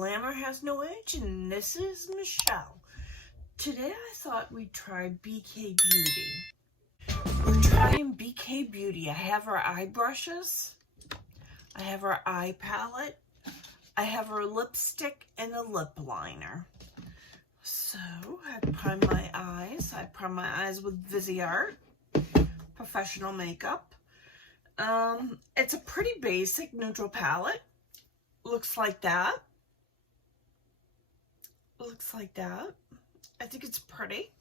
Glamour has no age, and this is Michelle. Today I thought we'd try BK Beauty. We're trying BK Beauty. I have our eye brushes, I have our eye palette, I have our lipstick and a lip liner. So I prime my eyes. I prime my eyes with Viseart Professional Makeup. It's a pretty basic neutral palette. Looks like that. Looks like that. I think it's pretty.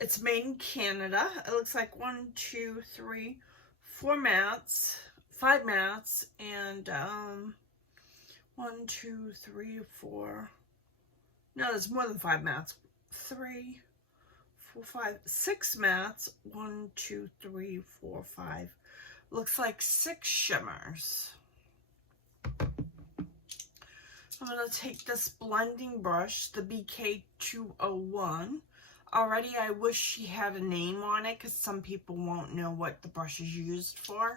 It's made in Canada. It looks like 1, 2, 3, 4 mats, 5 mats, and 1, 2, 3, 4. No, there's more than 5 mats. 3, 4, 5, 6 mats. 1, 2, 3, 4, 5. Looks like 6 shimmers. I'm going to take this blending brush, the BK201. Already, I wish she had a name on it because some people won't know what the brush is used for.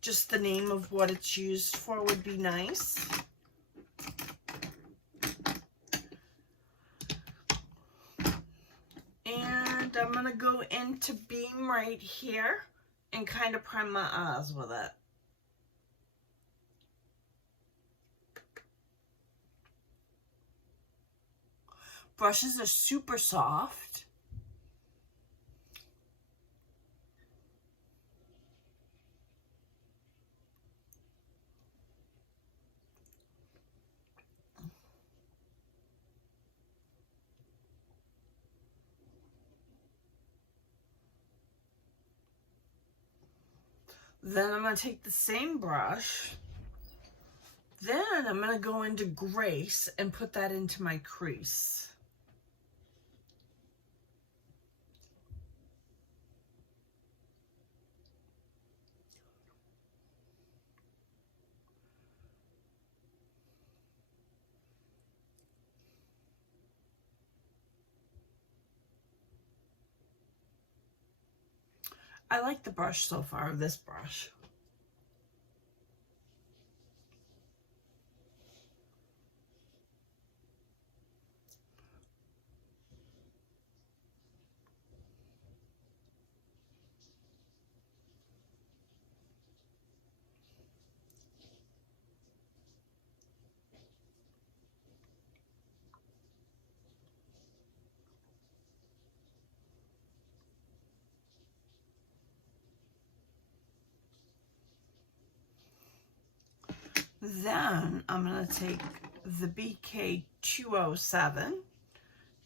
Just the name of what it's used for would be nice. And I'm going to go into Beam right here and kind of prime my eyes with it. Brushes are super soft. Then I'm going to take the same brush. Then I'm going to go into Grace and put that into my crease. I like the brush so far, this brush. Then I'm going to take the BK207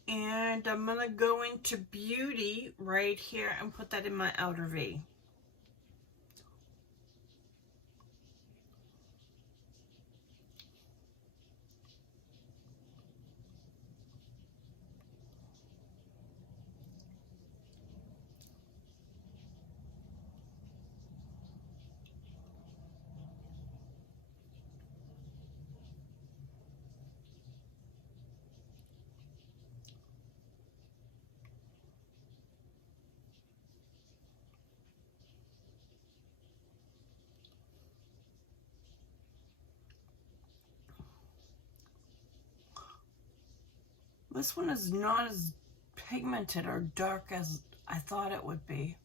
and I'm going to go into Beauty right here and put that in my outer V. This one is not as pigmented or dark as I thought it would be.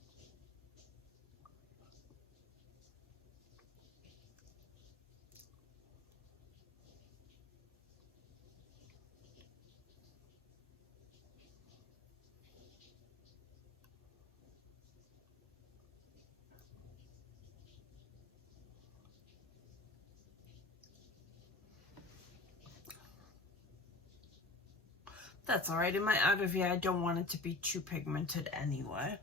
That's alright. In my outer V, I don't want it to be too pigmented anyway.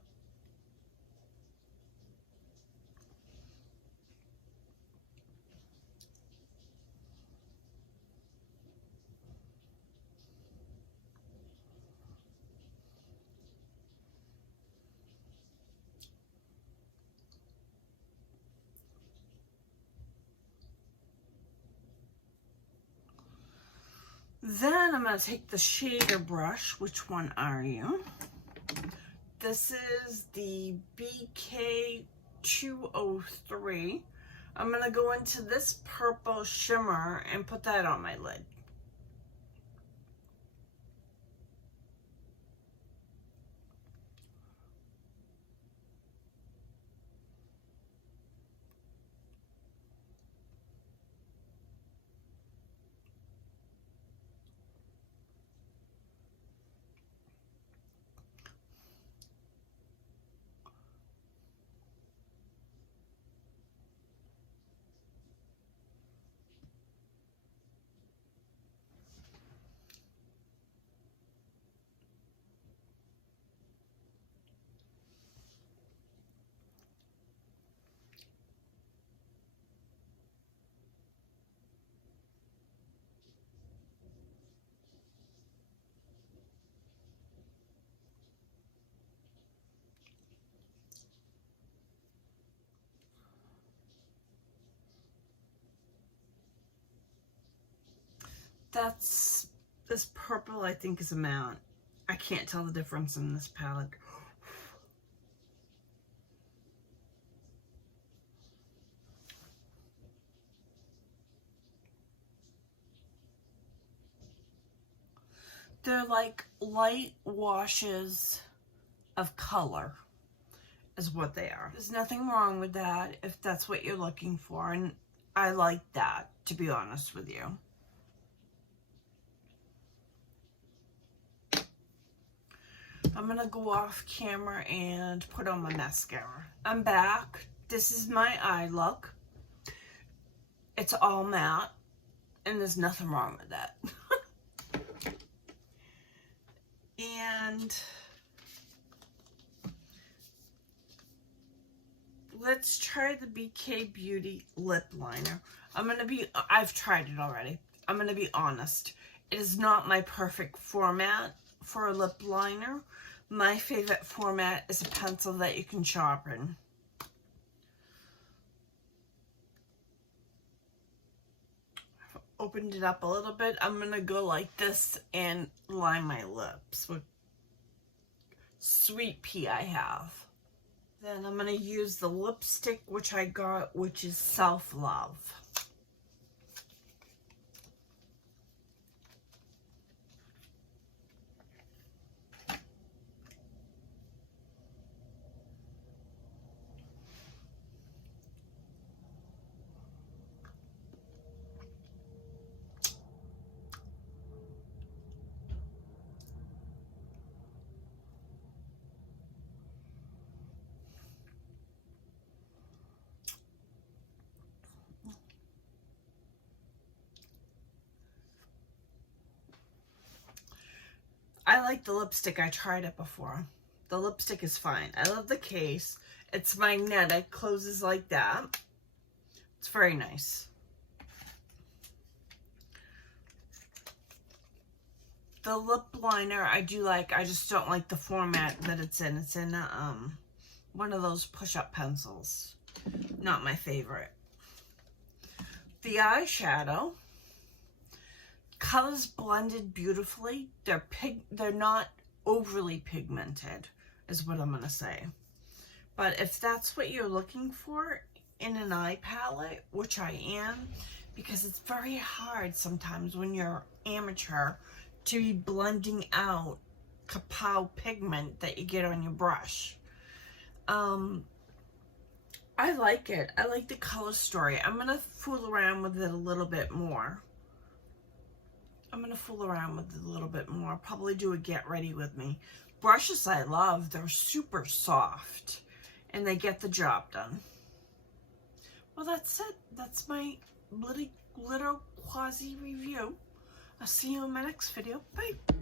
Then I'm going to take the shader brush. Which one are you? This is the BK203. I'm going to go into this purple shimmer and put that on my lid. this purple I think is a matte. I can't tell the difference in this palette. They're like light washes of color is what they are. There's nothing wrong with that if that's what you're looking for, and I like that, to be honest with you. I'm gonna go off camera and put on my mascara. I'm back. This is my eye look. It's all matte, and there's nothing wrong with that. And let's try the BK Beauty lip liner. I've tried it already. I'm gonna be honest. It is not my perfect format for a lip liner. My favorite format is a pencil that you can sharpen. I've opened it up a little bit. I'm gonna go like this and line my lips with Sweet Pea I have. Then I'm gonna use the lipstick which I got, which is Self Love. I like the lipstick. I tried it before. The lipstick is fine. I love the case. It's magnetic, closes like that. It's very nice. The lip liner I do like. I just don't like the format that it's in. It's in one of those push-up pencils. Not my favorite. The eyeshadow. Colors blended beautifully. They're not overly pigmented, is what I'm gonna say. But if that's what you're looking for in an eye palette, which I am, because it's very hard sometimes when you're amateur to be blending out kapow pigment that you get on your brush. I like it. I like the color story. I'm gonna fool around with it a little bit more. Probably do a get ready with me. Brushes I love. They're super soft and they get the job done. Well, that's it. That's my little quasi review. I'll see you in my next video. Bye.